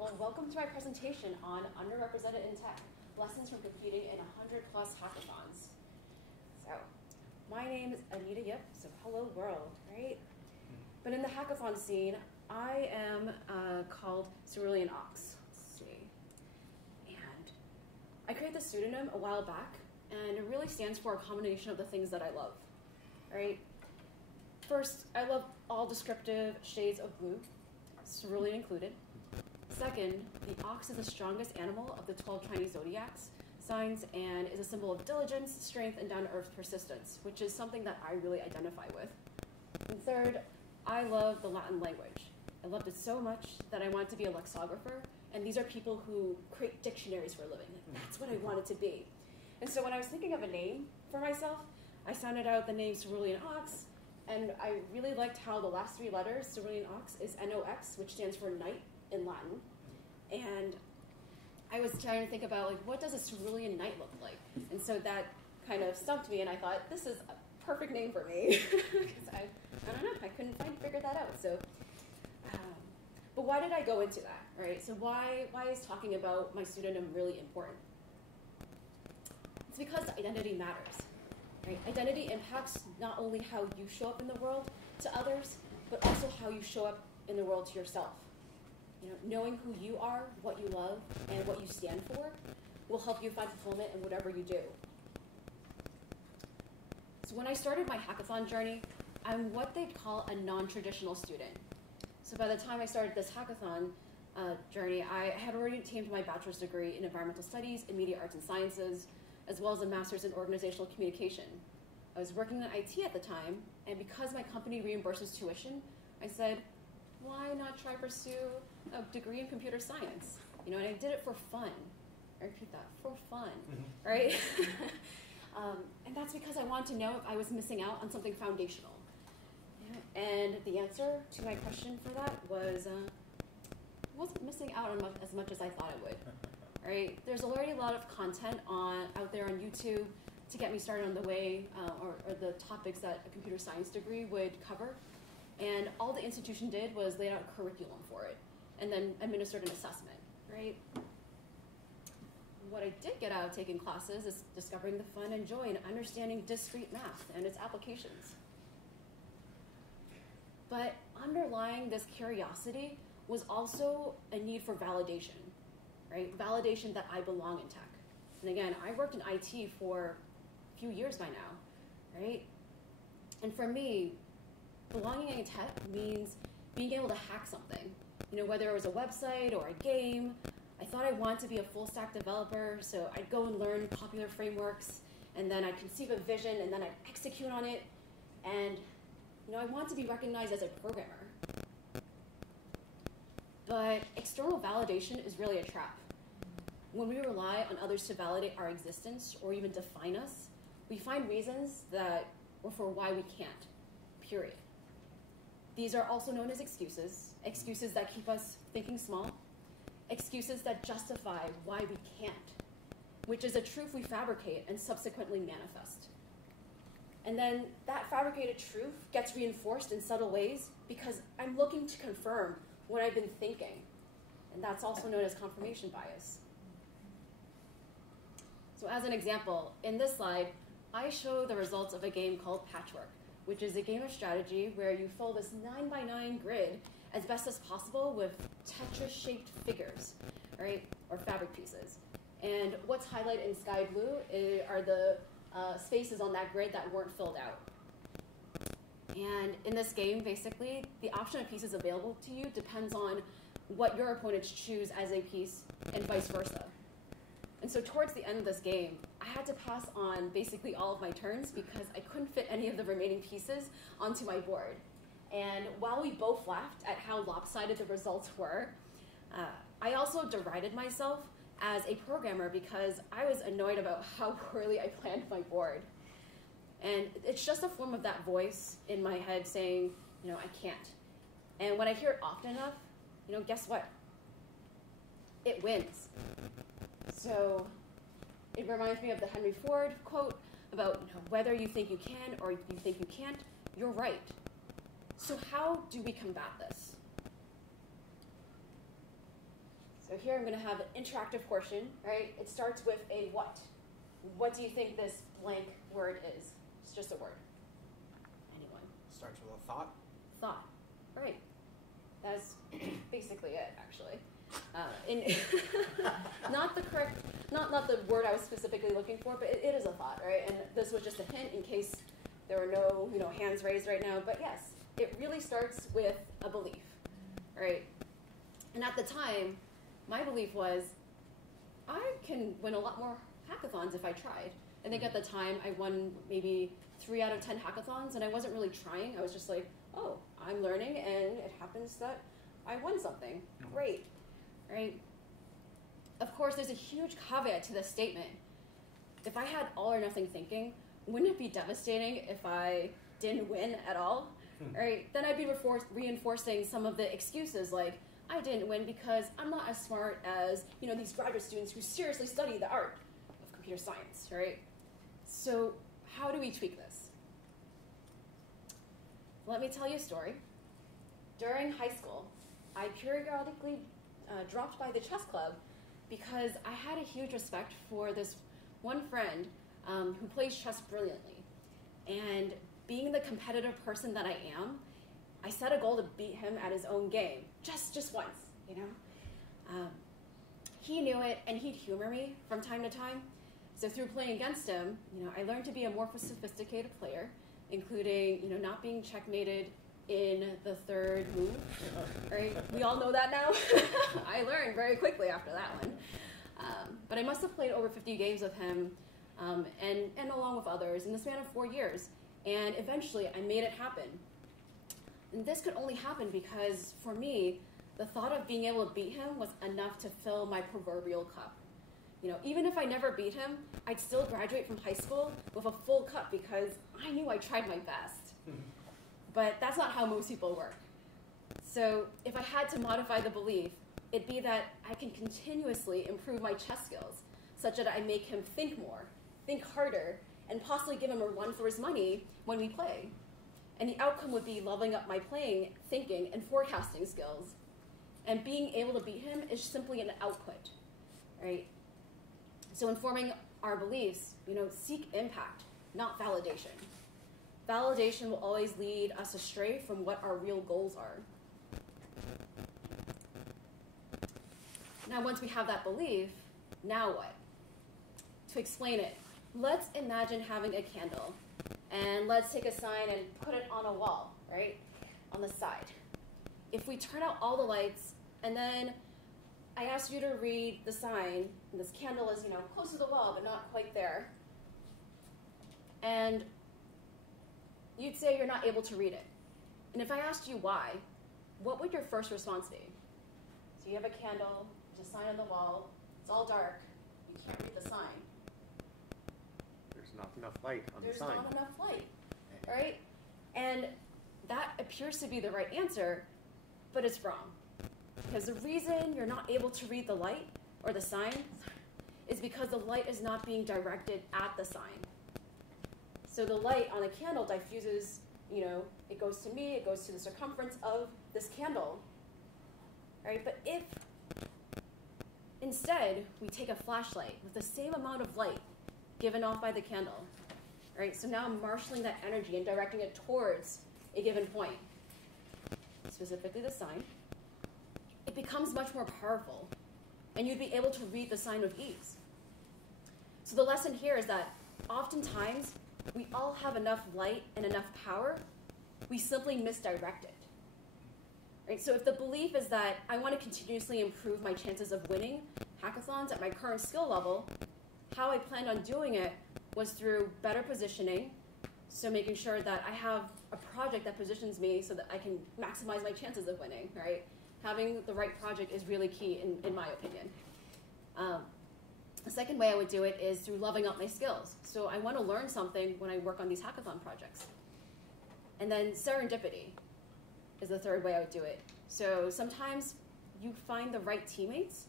Well, welcome to my presentation on Underrepresented in Tech, Lessons from Competing in 100+ Hackathons. So, my name is Anita Yip, so hello world, right? But in the hackathon scene, I am called Cerulean Ox. Let's see. And I created this pseudonym a while back, and it really stands for a combination of the things that I love, right? First, I love all descriptive shades of blue, cerulean included. Second, the ox is the strongest animal of the 12 Chinese zodiacs signs and is a symbol of diligence, strength, and down-to-earth persistence, which is something that I really identify with. And third, I love the Latin language. I loved it so much that I wanted to be a lexicographer, and these are people who create dictionaries for a living. That's what I wanted to be. And so when I was thinking of a name for myself, I sounded out the name Cerulean Ox, and I really liked how the last three letters, Cerulean Ox, is N-O-X, which stands for knight in Latin. And I was trying to think about, like, what does a cerulean knight look like? And so that kind of stumped me, and I thought, this is a perfect name for me. Because I don't know, I couldn't figure that out. So, but why did I go into that, right? So why is talking about my pseudonym really important? It's because identity matters, right? Identity impacts not only how you show up in the world to others, but also how you show up in the world to yourself. You know, knowing who you are, what you love, and what you stand for will help you find fulfillment in whatever you do. So when I started my hackathon journey, I'm what they'd call a non-traditional student. So by the time I started this hackathon journey, I had already obtained my bachelor's degree in environmental studies and media arts and sciences, as well as a master's in organizational communication. I was working in IT at the time, and because my company reimburses tuition, I said, why not try pursue a degree in computer science? You know, and I did it for fun. I repeat that, for fun, right? And that's because I wanted to know if I was missing out on something foundational. Yeah. And the answer to my question for that was, wasn't missing out on as much as I thought I would. Right? There's already a lot of content out there on YouTube to get me started on the way or the topics that a computer science degree would cover. And all the institution did was lay out a curriculum for it and then administered an assessment, right? What I did get out of taking classes is discovering the fun and joy in understanding discrete math and its applications. But underlying this curiosity was also a need for validation, right? Validation that I belong in tech. And again, I worked in IT for a few years by now, right? And for me, belonging in tech means being able to hack something. You know, whether it was a website or a game. I thought I wanted to be a full stack developer, so I'd go and learn popular frameworks, and then I'd conceive a vision, and then I'd execute on it. And you know, I want to be recognized as a programmer. But external validation is really a trap. When we rely on others to validate our existence or even define us, we find reasons for why we can't, period. These are also known as excuses, excuses that keep us thinking small, excuses that justify why we can't, which is a truth we fabricate and subsequently manifest. And then that fabricated truth gets reinforced in subtle ways because I'm looking to confirm what I've been thinking. And that's also known as confirmation bias. So as an example, in this slide, I show the results of a game called Patchwork, which is a game of strategy where you fill this 9x9 grid as best as possible with Tetris-shaped figures, right, or fabric pieces. And what's highlighted in sky blue are the spaces on that grid that weren't filled out. And in this game, basically, the option of pieces available to you depends on what your opponents choose as a piece and vice versa. And so towards the end of this game, I had to pass on basically all of my turns because I couldn't fit any of the remaining pieces onto my board. And while we both laughed at how lopsided the results were, I also derided myself as a programmer because I was annoyed about how poorly I planned my board. And it's just a form of that voice in my head saying, you know, I can't. And when I hear it often enough, you know, guess what? It wins. So it reminds me of the Henry Ford quote about, you know, whether you think you can or you think you can't, you're right. So how do we combat this? So here I'm going to have an interactive portion, right? It starts with a what. What do you think this blank word is? It's just a word. Anyone? Starts with a thought. Thought, right. That's basically it, actually. Not the correct, not the word I was specifically looking for, but it is a thought, right? And this was just a hint in case there were no, hands raised right now. But yes, it really starts with a belief, right? And at the time, my belief was, I can win a lot more hackathons if I tried. I think at the time I won maybe 3 out of 10 hackathons, and I wasn't really trying. I was just like, oh, I'm learning, and it happens that I won something. Great, right? Of course, there's a huge caveat to this statement. If I had all or nothing thinking, wouldn't it be devastating if I didn't win at all, right? Then I'd be reinforcing some of the excuses like, I didn't win because I'm not as smart as these graduate students who seriously study the art of computer science, right? So how do we tweak this? Let me tell you a story. During high school, I periodically dropped by the chess club because I had a huge respect for this one friend who plays chess brilliantly. And being the competitive person that I am, I set a goal to beat him at his own game, just once, He knew it, and he'd humor me from time to time. So through playing against him, I learned to be a more sophisticated player, including, not being checkmated in the third move, right? We all know that now. I learned very quickly after that one. But I must have played over 50 games with him, and along with others in the span of 4 years. And eventually, I made it happen. And this could only happen because, for me, the thought of being able to beat him was enough to fill my proverbial cup. Even if I never beat him, I'd still graduate from high school with a full cup because I knew I tried my best. But that's not how most people work. So if I had to modify the belief, it'd be that I can continuously improve my chess skills such that I make him think more, think harder, and possibly give him a run for his money when we play. And the outcome would be leveling up my playing, thinking, and forecasting skills. And being able to beat him is simply an output, right? So in forming our beliefs, seek impact, not validation. Validation will always lead us astray from what our real goals are. Now, once we have that belief, now what? To explain it, let's imagine having a candle. And let's take a sign and put it on a wall, right? On the side. If we turn out all the lights, and then I ask you to read the sign, and this candle is, close to the wall, but not quite there. And you'd say you're not able to read it. And if I asked you why, what would your first response be? So you have a candle, there's a sign on the wall, it's all dark, you can't read the sign. There's not enough light on the sign. There's not enough light, right? And that appears to be the right answer, but it's wrong. Because the reason you're not able to read the light or the sign is because the light is not being directed at the sign. So the light on a candle diffuses, it goes to me, it goes to the circumference of this candle, right? But if instead we take a flashlight with the same amount of light given off by the candle, right? So now I'm marshaling that energy and directing it towards a given point, specifically the sign. It becomes much more powerful, and you'd be able to read the sign with ease. So the lesson here is that oftentimes we all have enough light and enough power, we simply misdirect it. Right? So if the belief is that I want to continuously improve my chances of winning hackathons at my current skill level, how I planned on doing it was through better positioning, so making sure that I have a project that positions me so that I can maximize my chances of winning, right? Having the right project is really key, in my opinion. The second way I would do it is through leveling up my skills. So I want to learn something when I work on these hackathon projects. And then serendipity is the third way I would do it. So sometimes you find the right teammates,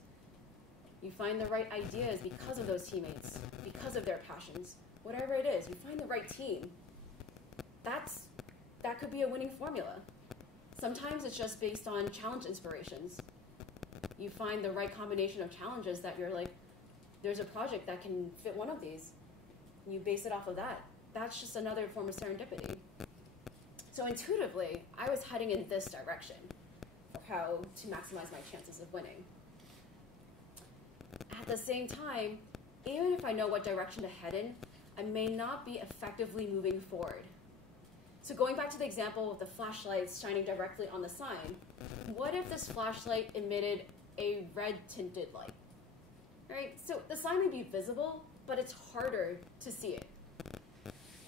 you find the right ideas because of those teammates, because of their passions, whatever it is, you find the right team. That could be a winning formula. Sometimes it's just based on challenge inspirations. You find the right combination of challenges that you're like, there's a project that can fit one of these. You base it off of that. That's just another form of serendipity. So intuitively, I was heading in this direction for how to maximize my chances of winning. At the same time, even if I know what direction to head in, I may not be effectively moving forward. So going back to the example of the flashlights shining directly on the sign, what if this flashlight emitted a red tinted light? Right? So the sign may be visible, but it's harder to see it.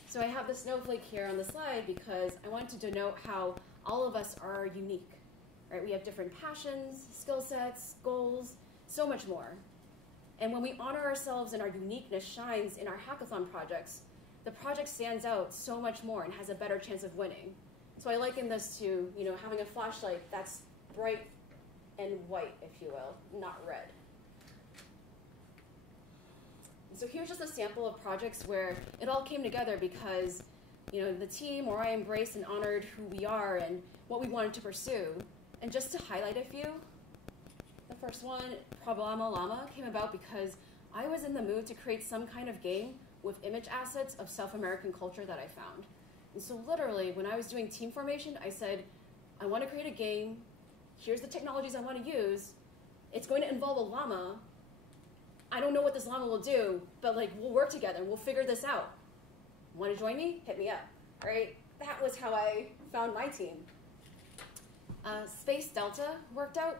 So I have the snowflake here on the slide because I wanted to denote how all of us are unique. Right? We have different passions, skill sets, goals, so much more. And when we honor ourselves and our uniqueness shines in our hackathon projects, the project stands out so much more and has a better chance of winning. So I liken this to, having a flashlight that's bright and white, if you will, not red. So here's just a sample of projects where it all came together because, the team or I embraced and honored who we are and what we wanted to pursue. And just to highlight a few, the first one, Problema Llama, came about because I was in the mood to create some kind of game with image assets of South American culture that I found. And so literally, when I was doing team formation, I said, I want to create a game. Here's the technologies I want to use. It's going to involve a llama. I don't know what this llama will do, but we'll work together and we'll figure this out. Want to join me? Hit me up, right? That was how I found my team. Space Delta worked out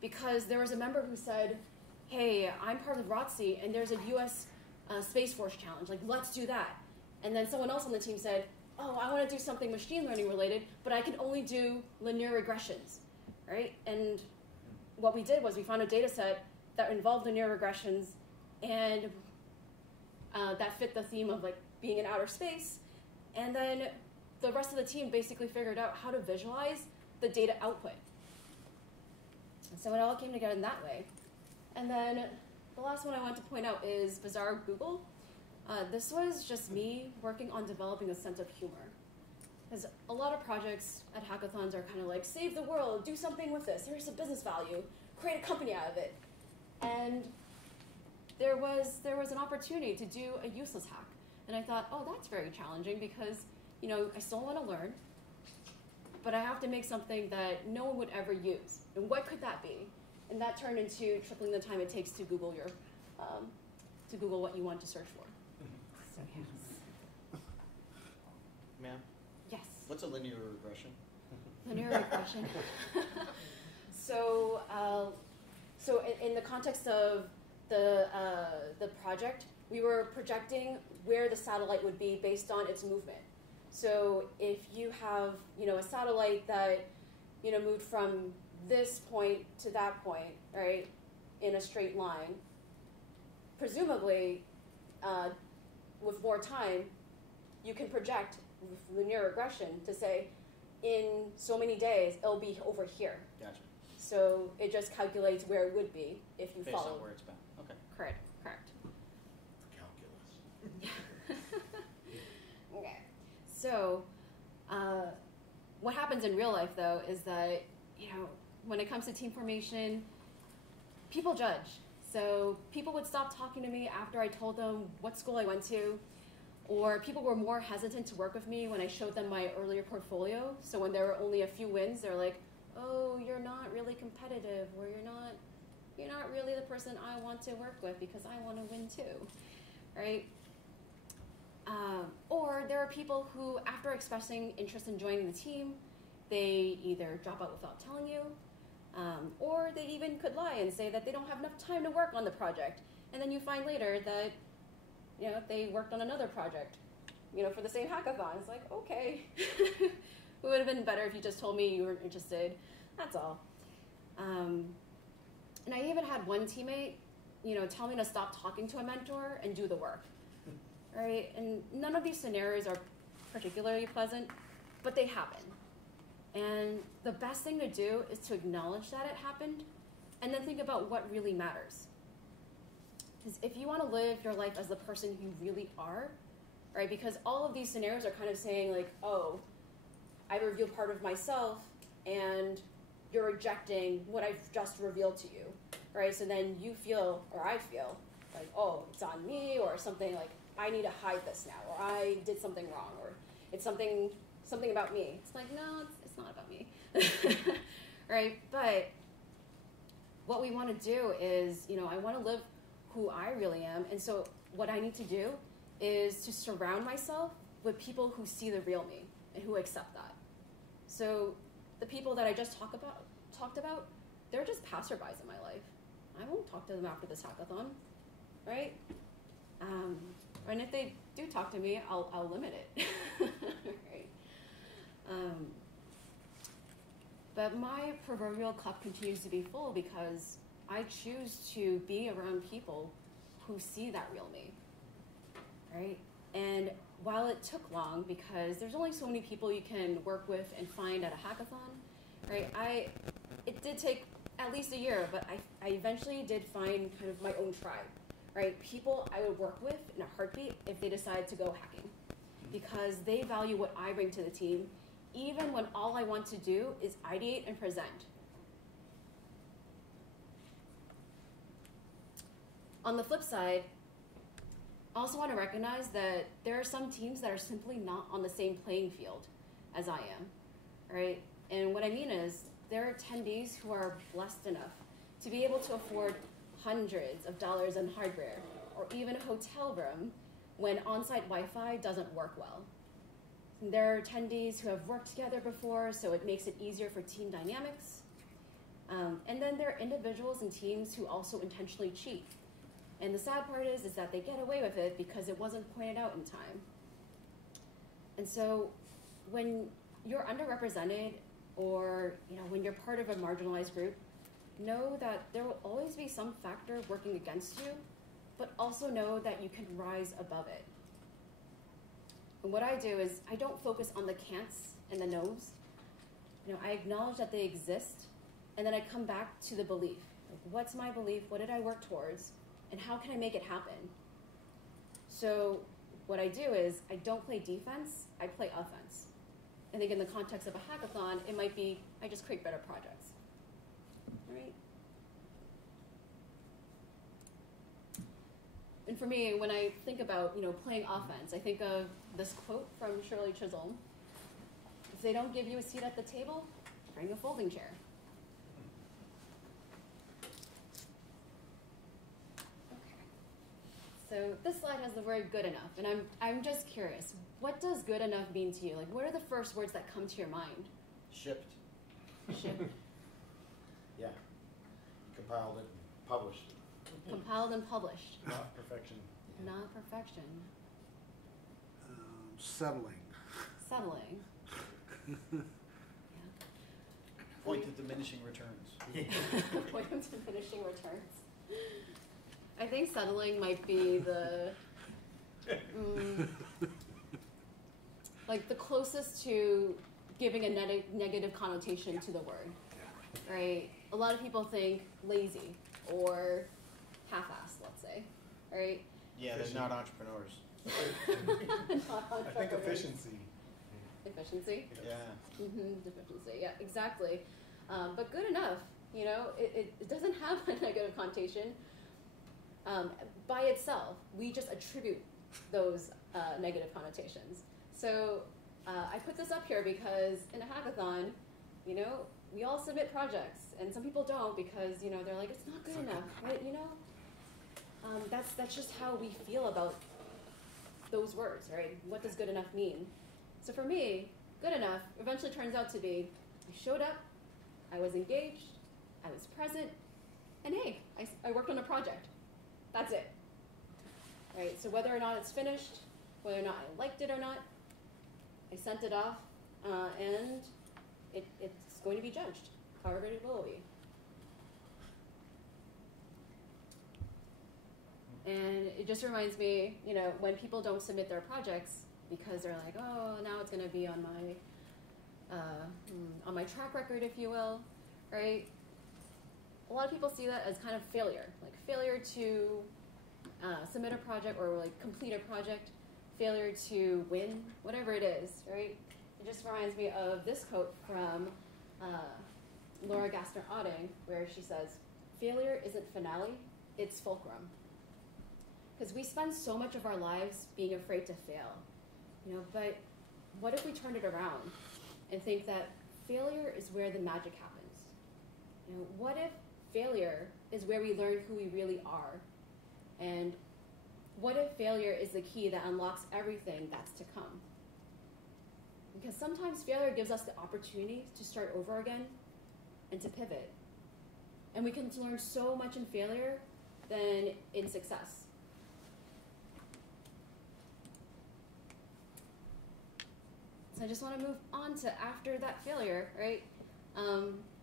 because there was a member who said, hey, I'm part of ROTC and there's a US Space Force challenge, let's do that. And then someone else on the team said, oh, I want to do something machine learning related, but I can only do linear regressions, right? And what we did was we found a data set that involved linear regressions and that fit the theme of being in outer space. And then the rest of the team basically figured out how to visualize the data output. So it all came together in that way. And then the last one I want to point out is Bizarre Google. This was just me working on developing a sense of humor. Because a lot of projects at hackathons are kind of save the world, do something with this, here's some business value, create a company out of it. And there was an opportunity to do a useless hack. And I thought, oh, that's very challenging because, I still want to learn, but I have to make something that no one would ever use. And what could that be? And that turned into tripling the time it takes to Google what you want to search for. So yes. Ma'am? Yes. What's a linear regression? Linear regression. So in the context of the project, we were projecting where the satellite would be based on its movement. So if you have a satellite that moved from this point to that point, right, in a straight line, presumably with more time, you can project with linear regression to say in so many days it'll be over here. Gotcha. So it just calculates where it would be if you Based follow. on where it's been. Okay. Correct. Calculus. Okay. So what happens in real life, though, is that, when it comes to team formation, people judge. So people would stop talking to me after I told them what school I went to, or people were more hesitant to work with me when I showed them my earlier portfolio. So when there were only a few wins, they're like, oh, you're not really competitive, or you're not really the person I want to work with because I want to win too, right? Or there are people who, after expressing interest in joining the team, they either drop out without telling you, or they even could lie and say that they don't have enough time to work on the project. And then you find later that, they worked on another project, for the same hackathon. It's like, okay, it would have been better if you just told me you weren't interested. That's all. And I even had one teammate, tell me to stop talking to a mentor and do the work. Right? And none of these scenarios are particularly pleasant, but they happen. And the best thing to do is to acknowledge that it happened and then think about what really matters. Because if you want to live your life as the person you really are, right? Because all of these scenarios are kind of saying oh, I revealed part of myself and you're rejecting what I've just revealed to you. right? So then you feel, or I feel, like, oh, it's on me, or something like, I need to hide this now, or I did something wrong, or it's something about me. It's like, no, it's not about me, right? But what we want to do is, I want to live who I really am, and so what I need to do is to surround myself with people who see the real me and who accept that. So the people that I just talked about, they're just passerbys in my life. I won't talk to them after this hackathon, right? And if they do talk to me, I'll limit it, right? But my proverbial cup continues to be full because I choose to be around people who see that real me, right? And while it took long, because there's only so many people you can work with and find at a hackathon, right? It did take at least a year, but I eventually did find kind of my own tribe, right? People I would work with in a heartbeat if they decide to go hacking, because they value what I bring to the team, even when all I want to do is ideate and present. On the flip side, I also want to recognize that there are some teams that are simply not on the same playing field as I am, right? And what I mean is there are attendees who are blessed enough to be able to afford hundreds of dollars in hardware or even a hotel room when on-site Wi-Fi doesn't work well. And there are attendees who have worked together before, so it makes it easier for team dynamics. And then there are individuals and teams who also intentionally cheat. And the sad part is that they get away with it because it wasn't pointed out in time. And so when you're underrepresented or when you're part of a marginalized group, know that there will always be some factor working against you, but also know that you can rise above it. And what I do is I don't focus on the can'ts and the no's. I acknowledge that they exist, and then I come back to the belief. Like, what's my belief? What did I work towards? And how can I make it happen? So what I do is I don't play defense, I play offense. I think in the context of a hackathon, it might be I just create better projects. All right? And for me, when I think about playing offense, I think of this quote from Shirley Chisholm. If they don't give you a seat at the table, bring a folding chair. So this slide has the word good enough, and I'm just curious, what does good enough mean to you? Like, what are the first words that come to your mind? Shipped. Shipped. Yeah. Compiled it and published. Compiled and published. Not perfection. Not perfection. Settling. Settling. Yeah. Point of diminishing returns. Point of diminishing returns. I think settling might be the like the closest to giving a negative connotation to the word, right? A lot of people think lazy or half-assed, let's say, right? Yeah, they're not entrepreneurs. I think efficiency. Efficiency? Yeah. Efficiency, yeah, exactly. But good enough, it doesn't have a negative connotation. By itself, we just attribute those negative connotations. So I put this up here because in a hackathon, we all submit projects, and some people don't because they're like, it's not good enough, right? That's just how we feel about those words, right? What does good enough mean? So for me, good enough eventually turns out to be I showed up, I was engaged, I was present, and hey, I worked on a project. That's it, right? So whether or not it's finished, whether or not I liked it or not, I sent it off, and it's going to be judged, however it will be. And it just reminds me, when people don't submit their projects because they're like, oh, now it's going to be on my track record, if you will, right? A lot of people see that as kind of failure, like failure to submit a project or like complete a project, failure to win, whatever it is, right? It just reminds me of this quote from Laura Gassner-Otting, where she says, failure isn't finale, it's fulcrum. Because we spend so much of our lives being afraid to fail, but what if we turned it around and think that failure is where the magic happens? What if failure is where we learn who we really are? And what if failure is the key that unlocks everything that's to come? Because sometimes failure gives us the opportunity to start over again and to pivot. And we can learn so much in failure than in success. So I just want to move on to after that failure, right?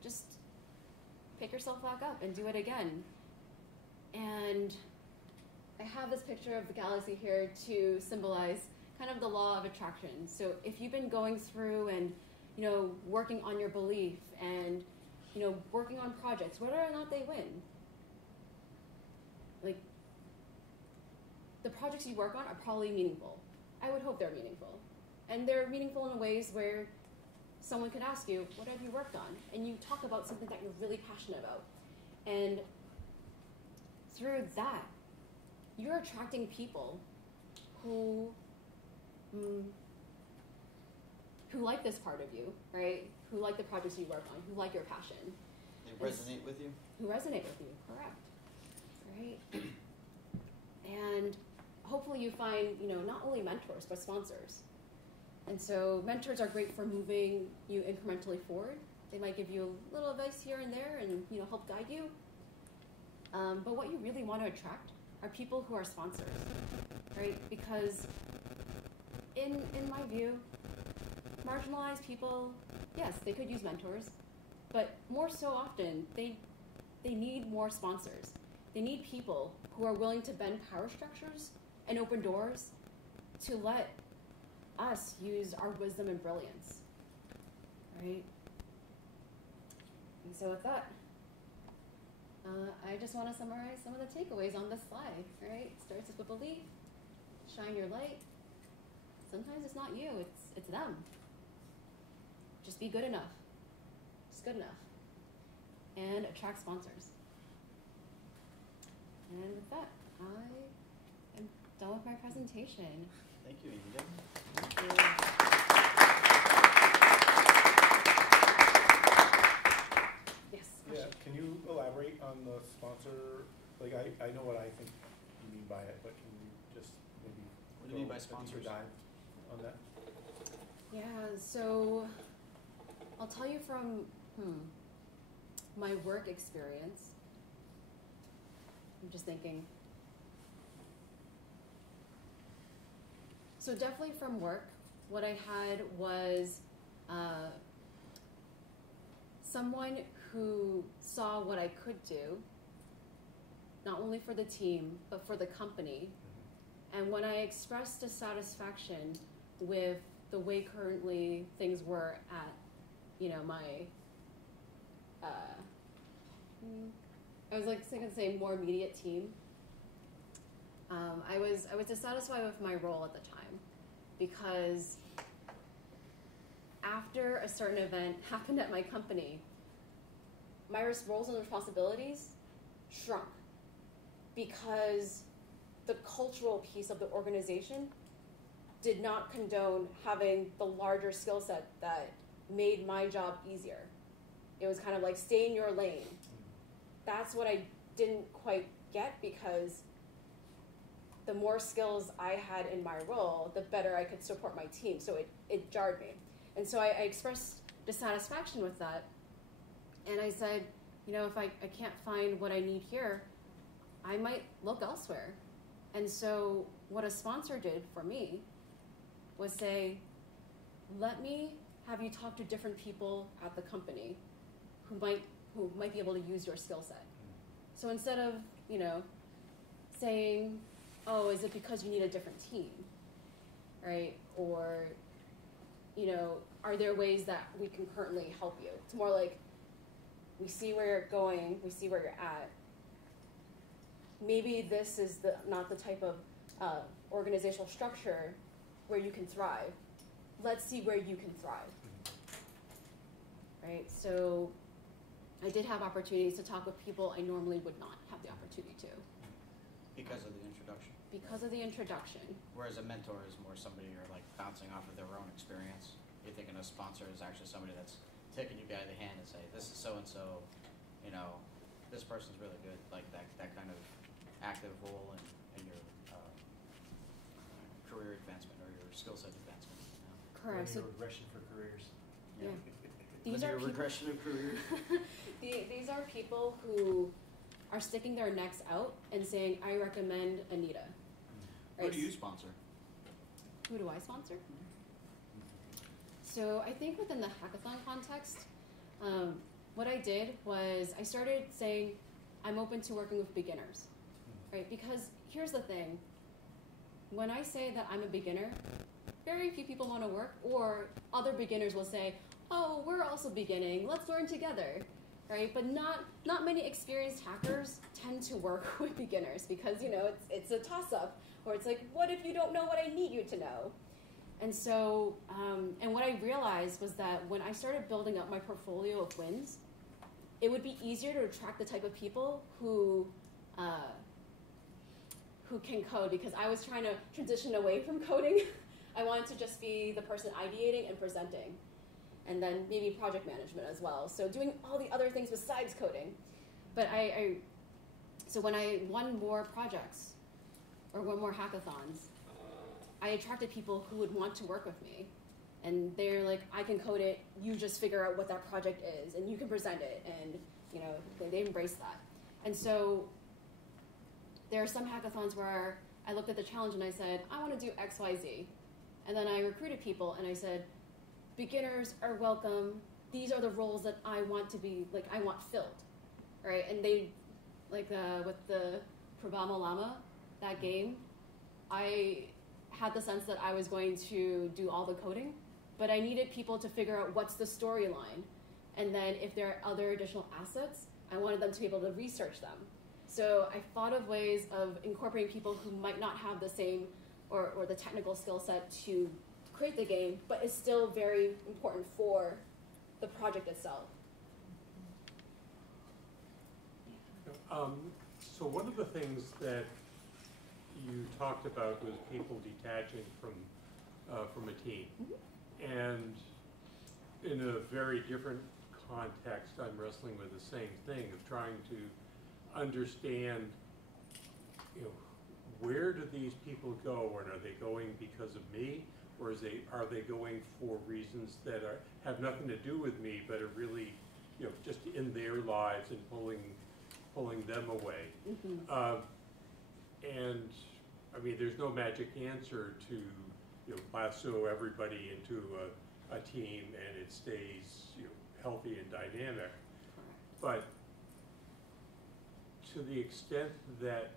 Just pick yourself back up and do it again. And I have this picture of the galaxy here to symbolize kind of the law of attraction. So if you've been going through and, working on your belief and, working on projects, whether or not they win, like, the projects you work on are probably meaningful. I would hope they're meaningful. And they're meaningful in ways where someone could ask you, what have you worked on? And you talk about something that you're really passionate about. And through that, you're attracting people who like this part of you, right? Who like the projects you work on, who like your passion. They resonate with you? Who resonate with you, correct. Right? And hopefully you find, not only mentors, but sponsors. And so mentors are great for moving you incrementally forward. They might give you a little advice here and there and, help guide you. But what you really want to attract are people who are sponsors, right? Because in my view, marginalized people, yes, they could use mentors, but more so often, they need more sponsors. They need people who are willing to bend power structures and open doors to let us use our wisdom and brilliance, right? And so with that, I just want to summarize some of the takeaways on this slide, right? It starts with a belief, shine your light. Sometimes it's not you, it's them. Just be good enough. Just good enough. And attract sponsors. And with that, I am done with my presentation. Thank you, Anita. Thank you. Yes. Yeah, can you elaborate on the sponsor? Like, I know what I think you mean by it, but can you just maybe What do you mean by a deeper sponsors? dive on that? Yeah, so I'll tell you from my work experience. I'm just thinking. So definitely from work, what I had was someone who saw what I could do, not only for the team, but for the company. And when I expressed dissatisfaction with the way currently things were at, my, I was like going to say more immediate team. I was dissatisfied with my role at the time because after a certain event happened at my company, my roles and responsibilities shrunk because the cultural piece of the organization did not condone having the larger skill set that made my job easier. It was kind of like, stay in your lane. That's what I didn't quite get, because the more skills I had in my role, the better I could support my team. So it jarred me. And so I expressed dissatisfaction with that. And I said, if I can't find what I need here, I might look elsewhere. And so what a sponsor did for me was say, let me have you talk to different people at the company who might be able to use your skill set. So instead of, saying, oh, is it because you need a different team, right? Or, are there ways that we can currently help you? It's more like, we see where you're going, we see where you're at. Maybe this is not the type of organizational structure where you can thrive. Let's see where you can thrive, right? So I did have opportunities to talk with people I normally would not have the opportunity to Because of the introduction. because of the introduction. Whereas a mentor is more somebody you're like bouncing off of their own experience. You're thinking a sponsor is actually somebody that's taking you by the hand and say, this is so-and-so, you know, this person's really good. Like that kind of active role in your career advancement or your skill set advancement. You know? Correct. So, Linear regression for careers. yeah. These are Linear people, regression of careers. these are people who are sticking their necks out and saying, I recommend Anita. Who do you sponsor? Who do I sponsor? So I think within the hackathon context, what I did was I started saying I'm open to working with beginners, right? Because here's the thing. When I say that I'm a beginner, very few people want to work, or other beginners will say, oh, we're also beginning, let's learn together, right? But not many experienced hackers tend to work with beginners because, you know, it's a toss-up, or it's like, what if you don't know what I need you to know? And so, and what I realized was that when I started building up my portfolio of wins, it would be easier to attract the type of people who can code, because I was trying to transition away from coding. I wanted to just be the person ideating and presenting, and then maybe project management as well. So doing all the other things besides coding. But so when I won more projects or won more hackathons, I attracted people who would want to work with me. And they're like, I can code it, you just figure out what that project is, and you can present it, and you know, they embrace that. And so there are some hackathons where I looked at the challenge and I said, I want to do X, Y, Z. And then I recruited people and I said, beginners are welcome. These are the roles that I want to be, like, I want filled, right? And they, like with the Prabama Lama, that game, I had the sense that I was going to do all the coding, but I needed people to figure out what's the storyline. And then if there are other additional assets, I wanted them to be able to research them. So I thought of ways of incorporating people who might not have the same or the technical skill set to create the game, but is still very important for the project itself. So one of the things that you talked about was people detaching from a team. Mm-hmm. And in a very different context, I'm wrestling with the same thing of trying to understand, you know, where do these people go, and are they going because of me, or are they going for reasons that have nothing to do with me, but are really, you know, just in their lives and pulling them away. Mm-hmm. And I mean, there's no magic answer to, you know, lasso everybody into a team and it stays, you know, healthy and dynamic. But to the extent that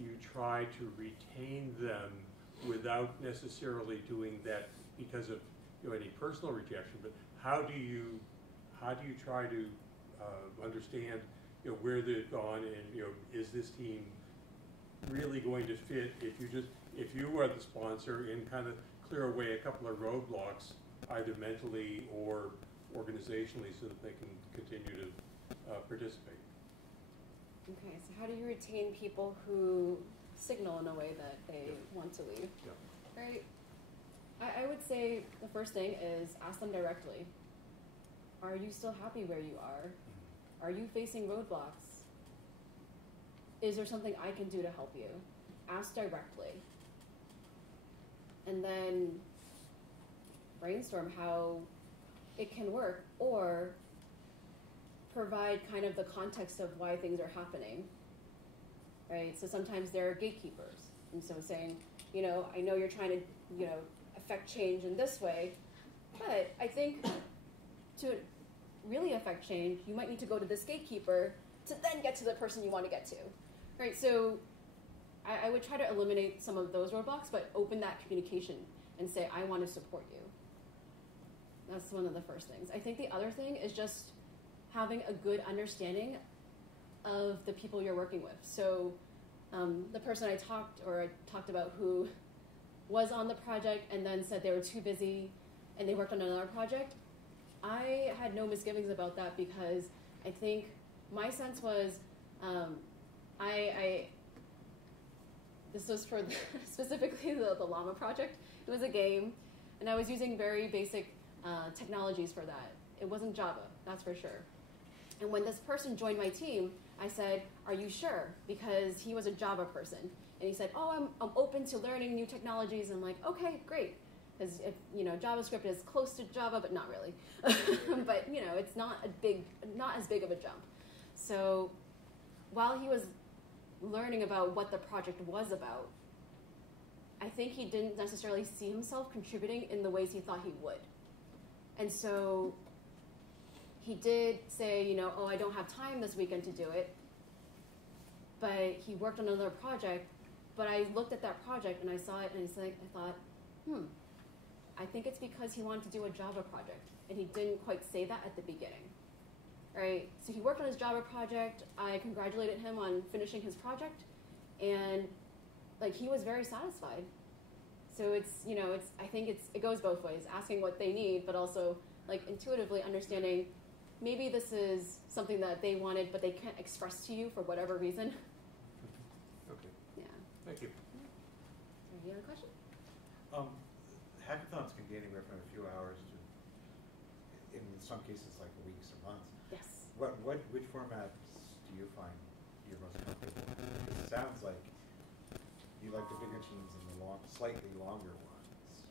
you try to retain them without necessarily doing that because of, you know, any personal rejection, but how do you try to understand, you know, where they've gone, and, you know, is this team really going to fit if you are the sponsor and kind of clear away a couple of roadblocks, either mentally or organizationally, so that they can continue to participate. Okay, so how do you retain people who signal in a way that they want to leave? Yeah. Right? I would say the first thing is ask them directly. Are you still happy where you are? Are you facing roadblocks? Is there something I can do to help you? Ask directly. And then brainstorm how it can work, or provide kind of the context of why things are happening, right? So sometimes there are gatekeepers. And so saying, you know, I know you're trying to, you know, affect change in this way, but I think to really affect change, you might need to go to this gatekeeper to then get to the person you want to get to, right? So I would try to eliminate some of those roadblocks, but open that communication and say, I want to support you. That's one of the first things. I think the other thing is just having a good understanding of the people you're working with. So the person I talked about who was on the project and then said they were too busy and they worked on another project, I had no misgivings about that, because I think my sense was, this was for specifically the llama project. It was a game, and I was using very basic technologies for that. It wasn't Java, that's for sure. And when this person joined my team, I said, "Are you sure?" Because he was a Java person. And he said, "Oh, I'm open to learning new technologies." And I'm like, "Okay, great." Because JavaScript is close to Java, but not really. But it's not as big of a jump. So while he was learning about what the project was about, I think he didn't necessarily see himself contributing in the ways he thought he would. And so he did say, "Oh, I don't have time this weekend to do it." But he worked on another project. But I looked at that project and I saw it and I thought, I think it's because he wanted to do a Java project. And he didn't quite say that at the beginning. Right? So he worked on his Java project. I congratulated him on finishing his project. And he was very satisfied. So I think it goes both ways, asking what they need, but also intuitively understanding maybe this is something that they wanted, but they can't express to you for whatever reason. Okay. Yeah. Thank you. Any other question? Hackathons can be anywhere from a few hours to, in some cases, like weeks or months. Yes. Which formats do you find you're most comfortable with? Because it sounds like you like the bigger teams and the slightly longer ones,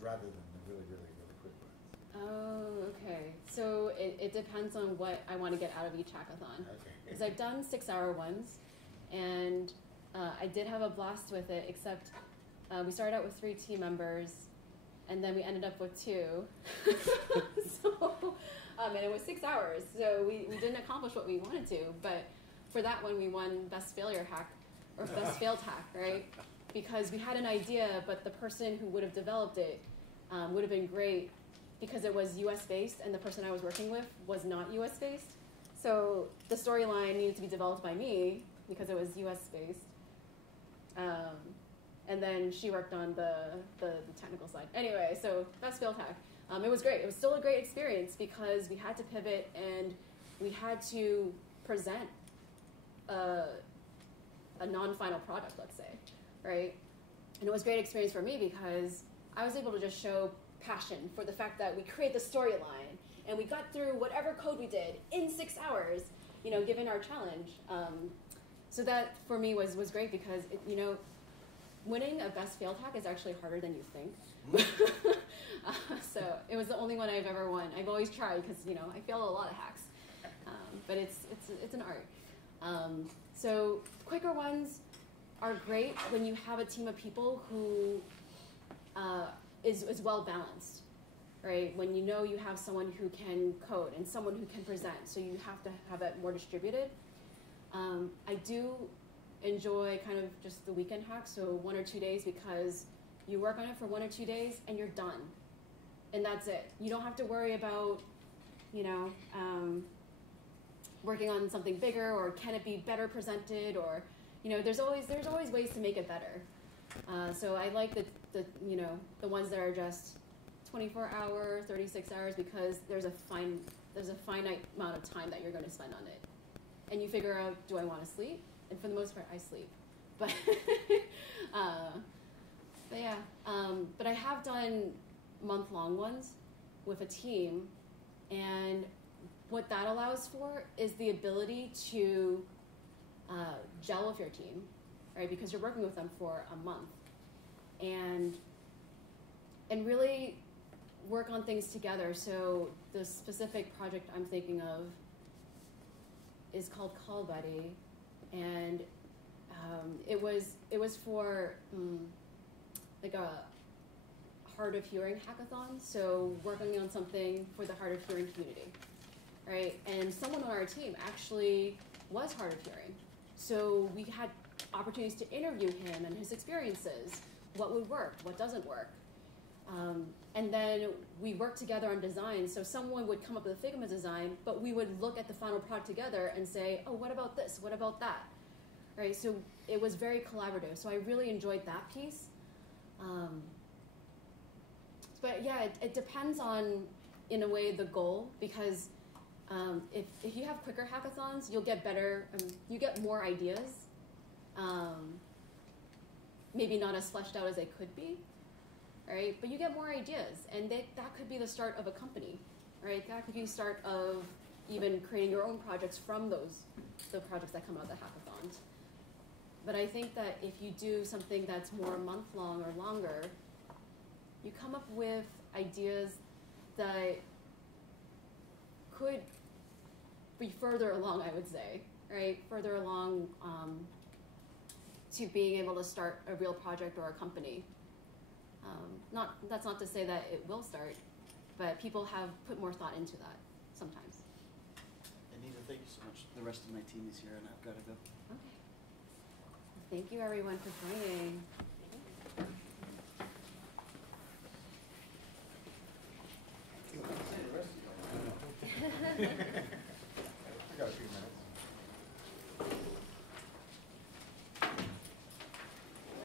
rather than the really, really, really quick ones. Oh, okay. So it depends on what I want to get out of each hackathon. Okay. Because I've done 6-hour ones, and I did have a blast with it, except we started out with 3 team members, and then we ended up with 2. And it was 6 hours, so we didn't accomplish what we wanted to. But for that one, we won best failure hack, or best failed hack, right? Because we had an idea, but the person who would have developed it would have been great because it was US-based, and the person I was working with was not US-based. So the storyline needed to be developed by me because it was US-based. And then she worked on the technical side. Anyway, so best failed hack. It was great. It was still a great experience because we had to pivot and we had to present a non-final product, let's say, right? And it was a great experience for me because I was able to just show passion for the fact that we created the storyline and we got through whatever code we did in 6 hours, given our challenge. So that for me was great because winning a best failed hack is actually harder than you think. So it was the only one I've ever won. I've always tried because I failed a lot of hacks, but it's an art. So quicker ones are great when you have a team of people who is well balanced, right? When you have someone who can code and someone who can present, so you have to have it more distributed. I do enjoy kind of just the weekend hack, so 1 or 2 days, because you work on it for 1 or 2 days and you're done. And that's it. You don't have to worry about, working on something bigger, or can it be better presented, or, there's always ways to make it better. So I like the ones that are just 24 hours, 36 hours, because there's a finite amount of time that you're going to spend on it. And you figure out, do I want to sleep? And for the most part, I sleep. But yeah. But I have done month-long ones with a team, and what that allows for is the ability to gel with your team, right? Because you're working with them for a month, and really work on things together. So the specific project I'm thinking of is called Call Buddy, and it was for like a hard of hearing hackathon. So working on something for the hard of hearing community, right? And someone on our team actually was hard of hearing, so we had opportunities to interview him and his experiences, what would work, what doesn't work. And then we worked together on design. So someone would come up with a Figma design, but we would look at the final product together and say, oh, what about this? What about that? Right? So it was very collaborative. So I really enjoyed that piece. But yeah, it depends on, in a way, the goal, because If you have quicker hackathons, you'll get better, you get more ideas. Maybe not as fleshed out as they could be, right? But you get more ideas, and that could be the start of a company, right? That could be the start of even creating your own projects from the projects that come out of the hackathons. But I think that if you do something that's more month-long or longer, you come up with ideas that could be further along, I would say, right? Further along to being able to start a real project or a company. That's not to say that it will start, but people have put more thought into that sometimes. Anita, thank you so much. The rest of my team is here and I've got to go. Okay. Thank you everyone for joining.